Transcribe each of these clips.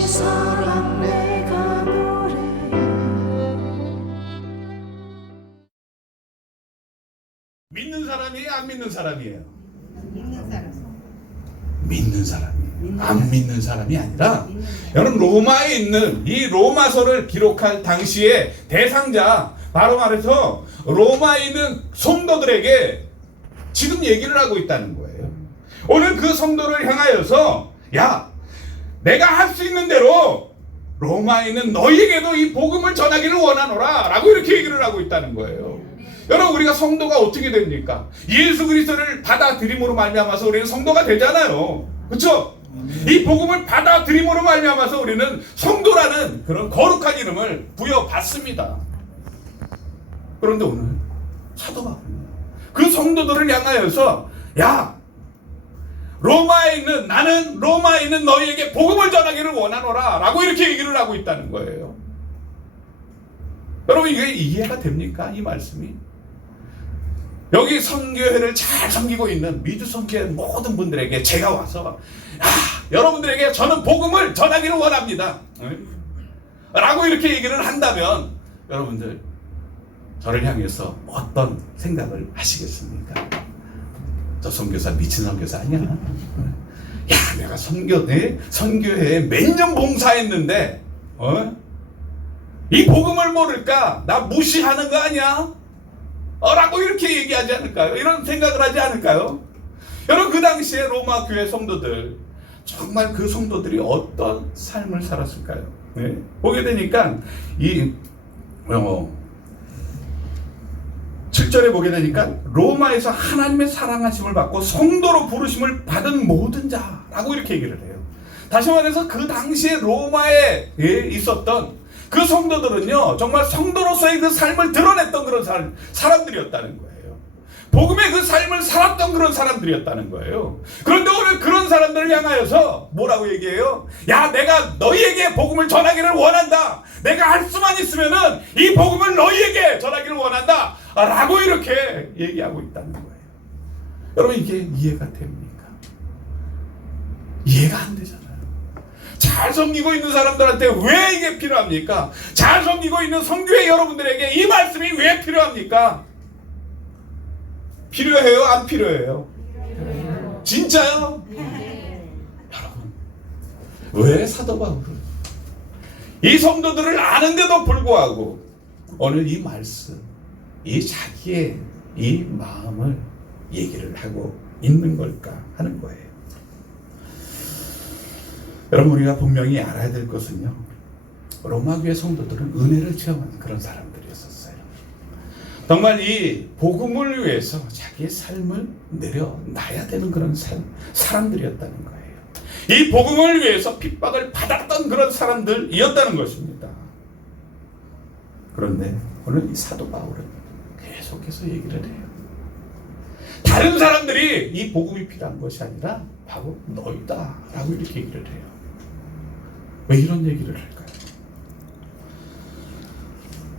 사랑 내가 노래해. 믿는 사람이에요? 안 믿는 사람이에요? 믿는 사람. 믿는 사람이에요. 안 믿는 사람이 아니라 여러분, 로마에 있는 이 로마서를 기록할 당시의 대상자, 바로 말해서 로마에 있는 성도들에게 지금 얘기를 하고 있다는 거예요. 오늘 그 성도를 향하여서, 야, 내가 할 수 있는 대로 로마에 있는 너희에게도 이 복음을 전하기를 원하노라 라고 이렇게 얘기를 하고 있다는 거예요. 여러분, 우리가 성도가 어떻게 됩니까? 예수 그리스도를 받아들임으로 말미암아서 우리는 성도가 되잖아요. 그렇죠? 이 복음을 받아들임으로 말미암아서 우리는 성도라는 그런 거룩한 이름을 부여받습니다. 그런데 오늘 사도 바울은 그 성도들을 향하여서, 야, 나는 로마에 있는 너희에게 복음을 전하기를 원하노라 라고 이렇게 얘기를 하고 있다는 거예요. 여러분, 이게 이해가 됩니까? 이 말씀이? 여기 선교회를 잘 섬기고 있는 미주 선교회 모든 분들에게 제가 와서, 여러분들에게 저는 복음을 전하기를 원합니다 라고 이렇게 얘기를 한다면 여러분들 저를 향해서 어떤 생각을 하시겠습니까? 저 선교사 미친 선교사 아니야? 야, 내가 선교회에 몇 년 봉사했는데 이 복음을 모를까? 나 무시하는 거 아니야? 라고 이렇게 얘기하지 않을까요? 이런 생각을 하지 않을까요? 여러분, 그 당시에 로마 교회 성도들, 정말 그 성도들이 어떤 삶을 살았을까요? 네. 보게 되니까 7절에 보게 되니까 로마에서 하나님의 사랑하심을 받고 성도로 부르심을 받은 모든 자라고 이렇게 얘기를 해요. 다시 말해서 그 당시에 로마에 있었던 그 성도들은요, 정말 성도로서의 그 삶을 드러냈던 그런 사람들이었다는 거예요. 복음의 그 삶을 살았던 그런 사람들이었다는 거예요. 그런데 오늘 그런 사람들을 향하여서 뭐라고 얘기해요? 야, 내가 너희에게 복음을 전하기를 원한다. 내가 할 수만 있으면은 이 복음을 너희에게 전하기를 원한다 라고 이렇게 얘기하고 있다는 거예요. 여러분, 이게 이해가 됩니까? 이해가 안 되잖아요. 잘 섬기고 있는 사람들한테 왜 이게 필요합니까? 잘 섬기고 있는 성교회 여러분들에게 이 말씀이 왜 필요합니까? 필요해요? 안 필요해요? 진짜요? 여러분, 왜 사도 바울은 이 성도들을 아는데도 불구하고 오늘 이 말씀, 이 자기의 이 마음을 얘기를 하고 있는 걸까 하는 거예요. 여러분, 우리가 분명히 알아야 될 것은요, 로마 교회 성도들은 은혜를 체험하는 그런 사람들이었어요. 정말 이 복음을 위해서 자기의 삶을 내려놔야 되는 그런 사람들이었다는 거예요. 이 복음을 위해서 핍박을 받았던 그런 사람들이었다는 것입니다. 그런데 오늘 이 사도 바울은 계속해서 얘기를 해요. 다른 사람들이 이 복음이 필요한 것이 아니라 바로 너희다 라고 이렇게 얘기를 해요. 왜 이런 얘기를 할까요?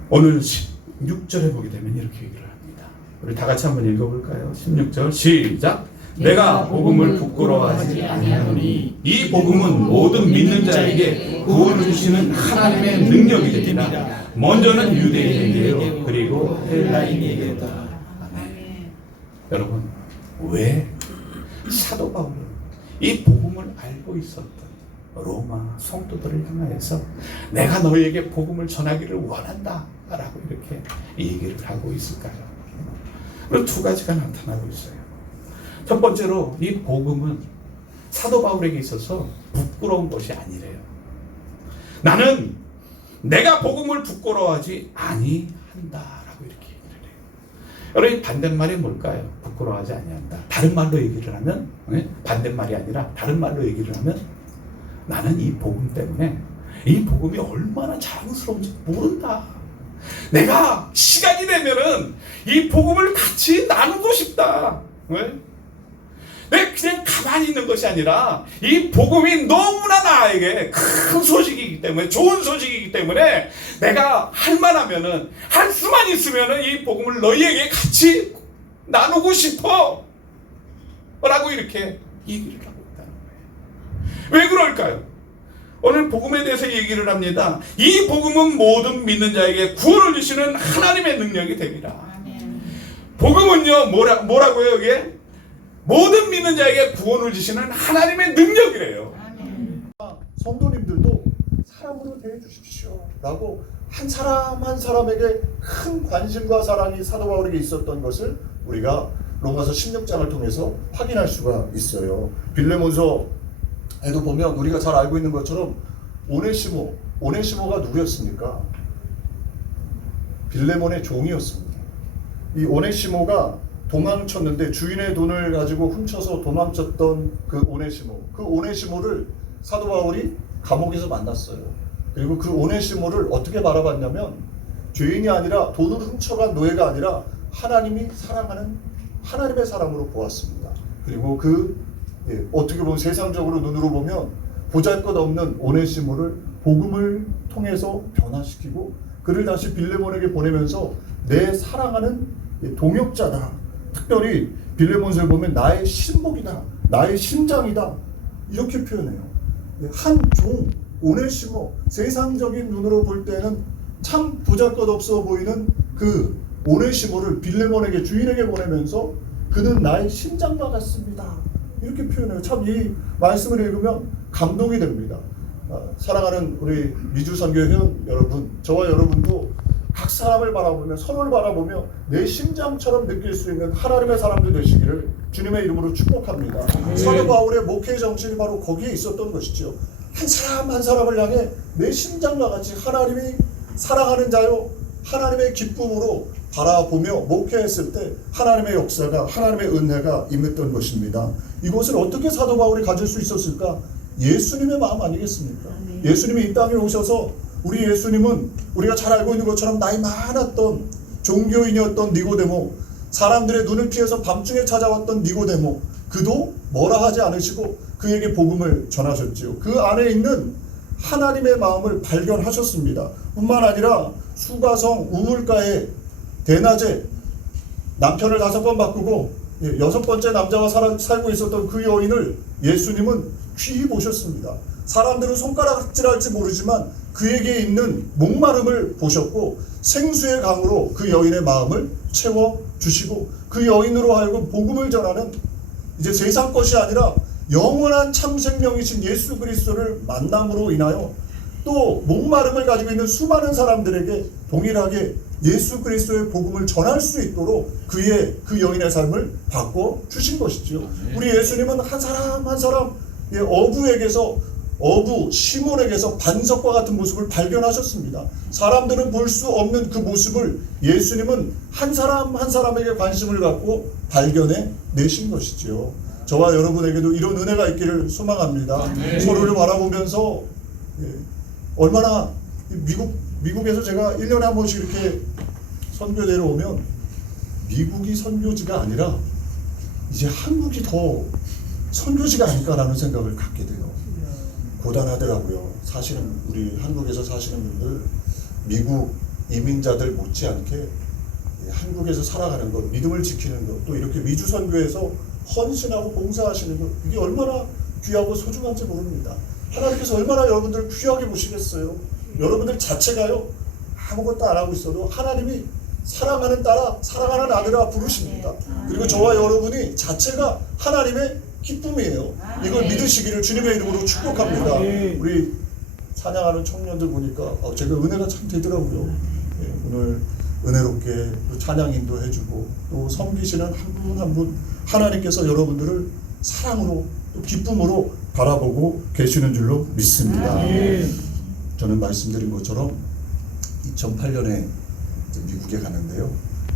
오늘 16절에 보게 되면 이렇게 얘기를 합니다. 우리 다 같이 한번 읽어볼까요? 16절 시작. 내가 복음을 부끄러워하지 아니하노니 이 복음은 모든 믿는 자에게 구원을 주시는 하나님의 능력이 되리라. 먼저는 유대인에게요, 그리고 헬라인에게로다. 아멘. 여러분, 왜 사도 바울은 이 복음을 알고 있었던 로마 성도들을 향하여서 내가 너희에게 복음을 전하기를 원한다 라고 이렇게 얘기를 하고 있을까요? 그리고 두 가지가 나타나고 있어요. 첫 번째로 이 복음은 사도 바울에게 있어서 부끄러운 것이 아니래요. 나는 내가 복음을 부끄러워하지 아니한다 라고 이렇게 얘기를 해요. 여러분, 이 반대말이 뭘까요? 부끄러워하지 아니한다. 다른 말로 얘기를 하면, 반대말이 아니라 다른 말로 얘기를 하면, 나는 이 복음 때문에 이 복음이 얼마나 자랑스러운지 모른다. 내가 시간이 되면은 이 복음을 같이 나누고 싶다. 왜? 내가 그냥 가만히 있는 것이 아니라 이 복음이 너무나 나에게 큰 소식이기 때문에, 좋은 소식이기 때문에 내가 할 만하면은, 할 수만 있으면은 이 복음을 너희에게 같이 나누고 싶어 라고 이렇게 얘기를 하고 있다는 거예요. 왜 그럴까요? 오늘 복음에 대해서 얘기를 합니다. 이 복음은 모든 믿는 자에게 구원을 주시는 하나님의 능력이 됩니다. 복음은요, 뭐라고요, 이게? 모든 믿는 자에게 구원을 주시는 하나님의 능력이래요. 성도님들도 사람으로 대해 주십시오 라고 한 사람 한 사람에게 큰 관심과 사랑이 사도 바울에게 있었던 것을 우리가 로마서 16장을 통해서 확인할 수가 있어요. 빌레몬서에도 보면 우리가 잘 알고 있는 것처럼 오네시모가 누구였습니까? 빌레몬의 종이었습니다. 이 오네시모가 도망쳤는데 주인의 돈을 가지고 훔쳐서 도망쳤던 그 오네시모를 사도 바울이 감옥에서 만났어요. 그리고 그 오네시모를 어떻게 바라봤냐면 죄인이 아니라 돈을 훔쳐간 노예가 아니라 하나님이 사랑하는 하나님의 사람으로 보았습니다. 그리고 어떻게 보면 세상적으로 눈으로 보면 보잘것없는 오네시모를 복음을 통해서 변화시키고 그를 다시 빌레몬에게 보내면서 내 사랑하는 동역자다. 특별히 빌레몬서에 보면 나의 신복이다. 나의 심장이다. 이렇게 표현해요. 한 종 오네시모, 세상적인 눈으로 볼 때는 참 보잘것없어 보이는 그 오네시모를 빌레몬에게 주인에게 보내면서 그는 나의 심장과 같습니다. 이렇게 표현해요. 참 이 말씀을 읽으면 감동이 됩니다. 사랑하는 우리 미주선교 회원 여러분, 저와 여러분도 각 사람을 바라보며 서로를 바라보며 내 심장처럼 느낄 수 있는 하나님의 사람들 되시기를 주님의 이름으로 축복합니다. 사도 바울의 목회 정신이 바로 거기에 있었던 것이죠. 한 사람 한 사람을 향해 내 심장과 같이 하나님이 사랑하는 자요 하나님의 기쁨으로 바라보며 목회했을 때 하나님의 역사가 하나님의 은혜가 임했던 것입니다. 이것을 어떻게 사도 바울이 가질 수 있었을까? 예수님의 마음 아니겠습니까? 예수님이 이 땅에 오셔서 우리 예수님은 우리가 잘 알고 있는 것처럼 나이 많았던 종교인이었던 니고데모, 사람들의 눈을 피해서 밤중에 찾아왔던 니고데모, 그도 뭐라 하지 않으시고 그에게 복음을 전하셨지요. 그 안에 있는 하나님의 마음을 발견하셨습니다. 뿐만 아니라 수가성 우물가에 대낮에 남편을 5번 바꾸고 6번째 남자와 살고 있었던 그 여인을 예수님은 귀히 보셨습니다. 사람들은 손가락질할지 모르지만 그에게 있는 목마름을 보셨고 생수의 강으로 그 여인의 마음을 채워주시고 그 여인으로 하여금 복음을 전하는 이제 세상 것이 아니라 영원한 참 생명이신 예수 그리스도를 만남으로 인하여 또 목마름을 가지고 있는 수많은 사람들에게 동일하게 예수 그리스도의 복음을 전할 수 있도록 그 여인의 삶을 바꿔 주신 것이죠. 우리 예수님은 한 사람 한 사람 어부 시몬에게서 반석과 같은 모습을 발견하셨습니다. 사람들은 볼 수 없는 그 모습을 예수님은 한 사람 한 사람에게 관심을 갖고 발견해 내신 것이죠. 저와 여러분에게도 이런 은혜가 있기를 소망합니다. 서로를 바라보면서 얼마나 미국에서 제가 1년에 한 번씩 이렇게 선교대로 오면 미국이 선교지가 아니라 이제 한국이 더 선교지가 아닐까라는 생각을 갖게 돼요. 고단하더라고요. 사실은 우리 한국에서 사시는 분들 미국 이민자들 못지않게 한국에서 살아가는 것, 믿음을 지키는 것, 또 이렇게 미주 선교에서 헌신하고 봉사하시는 것, 이게 얼마나 귀하고 소중한지 모릅니다. 하나님께서 얼마나 여러분들 귀하게 보시겠어요. 여러분들 자체가요 아무것도 안 하고 있어도 하나님이 사랑하는 딸아 사랑하는 아들아 부르십니다. 그리고 저와 여러분이 자체가 하나님의 기쁨이에요. 이걸 믿으시기를 주님의 이름으로 축복합니다. 우리 찬양하는 청년들 보니까 제가 은혜가 참 되더라고요. 오늘 은혜롭게 또 찬양 인도해주고 또 섬기시는 한 분 한 분 하나님께서 여러분들을 사랑으로 또 기쁨으로 바라보고 계시는 줄로 믿습니다. 저는 말씀드린 것처럼 2008년에 미국에 갔는데요.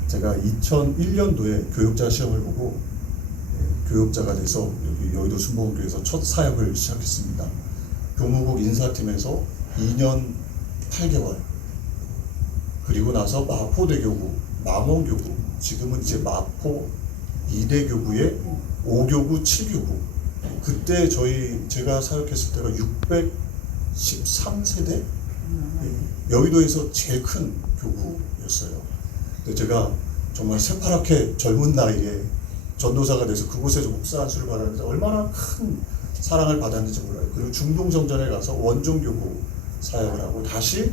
제가 2001년도에 교육자 시험을 보고 교육자가 돼서 여기 여의도 순복음교회에서 첫 사역을 시작했습니다. 교무국 인사팀에서 2년 8개월 그리고 나서 마포대교구, 망원교구, 지금은 이제 마포 2대교구의 5교구, 7교구 그때 제가 사역했을 때가 613세대 여의도에서 제일 큰 교구였어요. 근데 제가 정말 새파랗게 젊은 나이에 전도사가 돼서 그곳에서 목사 안수를 받았는데 얼마나 큰 사랑을 받았는지 몰라요. 그리고 중동성전에 가서 원종교구 사역을 하고 다시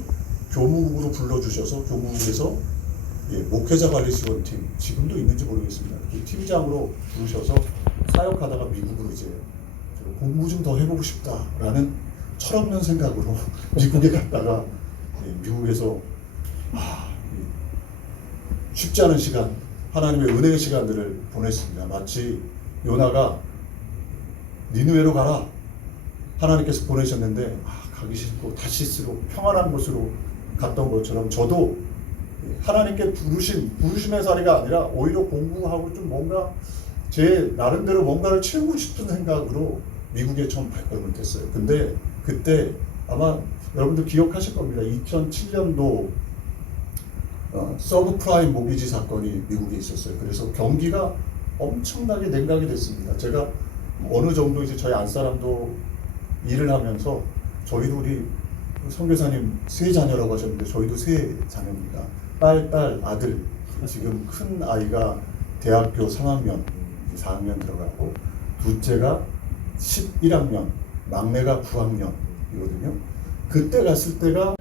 교무국으로 불러주셔서 교무국에서 목회자관리지원팀 지금도 있는지 모르겠습니다. 그 팀장으로 부르셔서 사역하다가 미국으로 이제 공부 좀 더 해보고 싶다라는 철없는 생각으로 미국에 갔다가 미국에서 쉽지 않은 시간, 하나님의 은혜의 시간들을 보냈습니다. 마치 요나가 니느웨로 가라 하나님께서 보내셨는데 가기 싫고 다시스로 평안한 곳으로 갔던 것처럼 저도 하나님께 부르심의 자리가 아니라 오히려 공부하고 좀 뭔가 제 나름대로 뭔가를 채우고 싶은 생각으로 미국에 처음 발걸음을 뗐어요. 근데 그때 아마 여러분들 기억하실 겁니다. 2007년도 서브프라임 모기지 사건이 미국에 있었어요. 그래서 경기가 엄청나게 냉각이 됐습니다. 제가 어느 정도 이제 저희 안사람도 일을 하면서 저희도 우리 선교사님 세 자녀라고 하셨는데 저희도 세 자녀입니다. 딸, 아들. 지금 큰 아이가 대학교 3학년, 4학년 들어가고 둘째가 11학년, 막내가 9학년이거든요. 그때 갔을 때가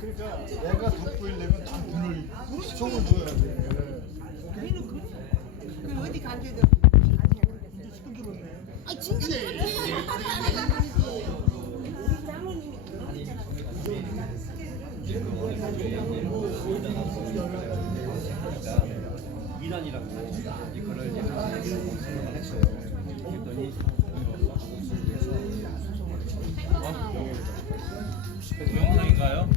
그러니까 내가 돋보이려면 다 눈을 시청을 줘야 돼. 그 어디 간지도 아 진짜 우리 장모님이 이란이라고 이거를 이제 생각을 했어요. 그랬더니 동영상인가요?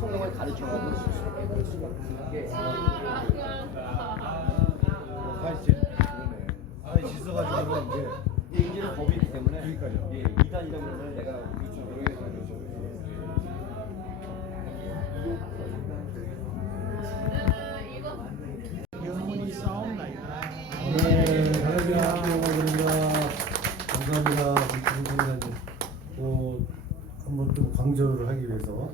성경을 가르쳐가지고 있어가지고 이제는 법이기 때문에 그러니까요. 이단이라고 그러면 내가 모르겠어요. 영혼이 싸움 나이다. 네, 할렐루야, 감사합니다. 감사합니다. 우리 또 한번 좀 강조를 하기 위해서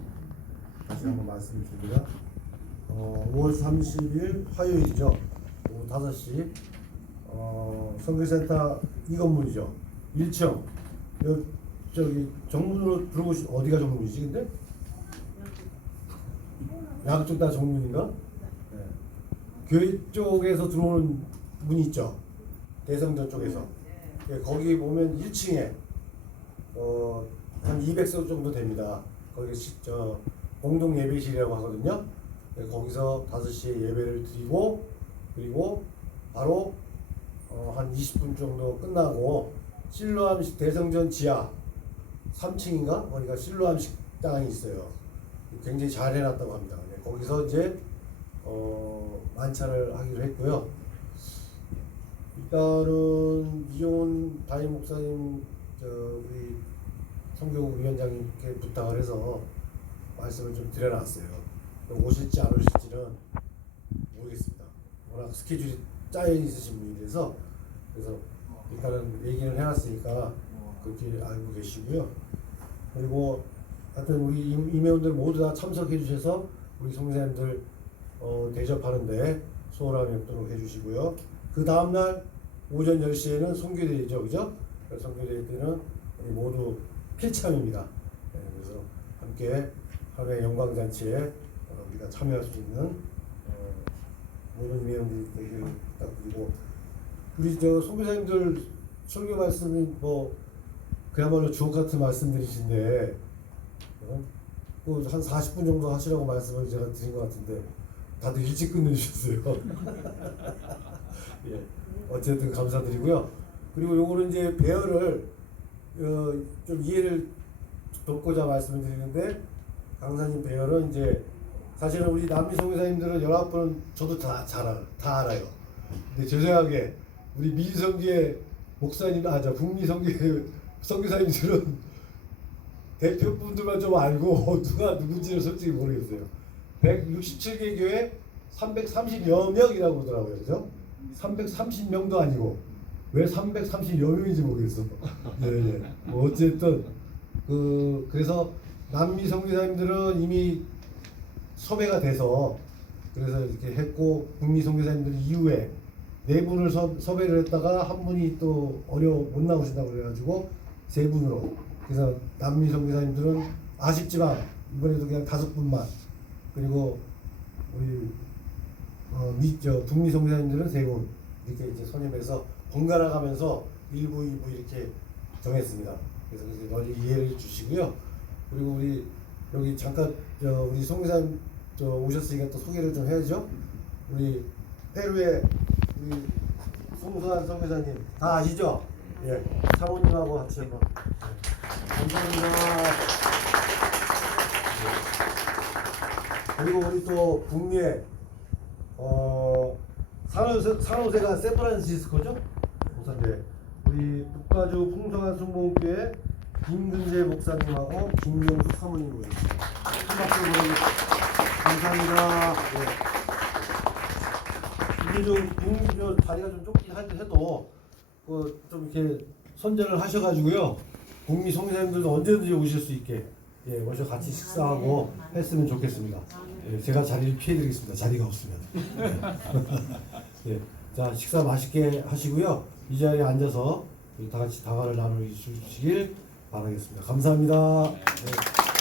다시 한번 말씀을 드립니다. 5월 30일 화요일이죠. 오후 5시 선교센터 이 건물이죠. 1층. 저기 정문으로 들어오시 어디가 정문이지 근데? 양쪽 다 정문인가? 네. 교회 쪽에서 들어오는 문이 있죠. 대성전 쪽에서. 예, 거기 보면 1층에 한 200석 정도 됩니다. 거기 공동 예배실이라고 하거든요. 예, 거기서 5시에 예배를 드리고 그리고 바로 한 20분 정도 끝나고 실로암 대성전 지하 3층인가? 거기가 실로암 식당이 있어요. 굉장히 잘 해놨다고 합니다. 네, 거기서 이제 만찬을 하기로 했고요. 일단은 이종훈 담임 목사님 우리 선교국 위원장님께 부탁을 해서 말씀을 좀 드려놨어요. 오실지 안 오실지는 모르겠습니다. 워낙 스케줄이 짜여 있으신 분이라서 그래서 일단은 얘기를 해놨으니까 그렇게 알고 계시고요. 그리고 하여튼 우리 임회원들 모두 다 참석해 주셔서 우리 성도님들 대접하는데 수월함이 없도록 해주시고요. 그 다음날 오전 10시에는 선교대회죠, 그죠? 선교대회 때는 우리 모두 필참입니다. 네, 그래서 함께 하루의 영광잔치에 우리가 참여할 수 있는 모든 임회원들에게 부탁드리고 우리 선교사님들 설교 말씀이 그야말로 주옥 같은 말씀들이신데 한 40분 정도 하시라고 말씀을 제가 드린 것 같은데 다들 일찍 끝내주셨어요. 예, 어쨌든 감사드리고요. 그리고 요거는 이제 배열을 좀 이해를 돕고자 말씀을 드리는데 강사님 배열은 이제 사실은 우리 남미 선교사님들은 19분은 저도 다 알아요. 근데 제 생각에 우리 민성교회 목사님, 저 북미성교회 선교사님들은 대표분들만 좀 알고 누가 누군지는 솔직히 모르겠어요. 167개 교회 330여 명이라고 하더라고요. 그죠? 330명도 아니고 왜 330여 명인지 모르겠어. 네. 뭐 어쨌든 그래서 남미 선교사님들은 이미 섭외가 돼서 그래서 이렇게 했고 북미 선교사님들은 이후에 네 분을 섭외를 했다가 한 분이 또 못 나오신다고 그래가지고 세 분으로 그래서 남미 선교사님들은 아쉽지만 이번에도 그냥 5분만 그리고 우리 북미 선교사님들은 3분 이렇게 이제 선임해서 번갈아 가면서 1부, 2부 이렇게 정했습니다. 그래서 널리 이해를 주시고요. 그리고 우리 여기 잠깐 우리 선교사님 오셨으니까 또 소개를 좀 해야죠. 우리 페루의 우리 송수환 선교사님 다 아시죠? 예, 사모님하고 같이 한번. 감사합니다. 네. 그리고 우리 또 북미에 산호세가 샌프란시스코죠? 목사인데 우리 북가주 풍성한 순복음교회 김근재 목사님하고 김명수 사모님 모셨습니다. 한 박수 보내주십시오. 감사합니다. 네. 이게 좀 자리가 좀 좁긴 해도 좀 이렇게 선전을 하셔가지고요. 북미 선교사님들도 언제든지 오실 수 있게 먼저 같이 식사하고 했으면 좋겠습니다. 제가 자리를 피해드리겠습니다. 자리가 없으면. 네. 자, 식사 맛있게 하시고요. 이 자리에 앉아서 다 같이 다과를 나누시길 바라겠습니다. 감사합니다. 네.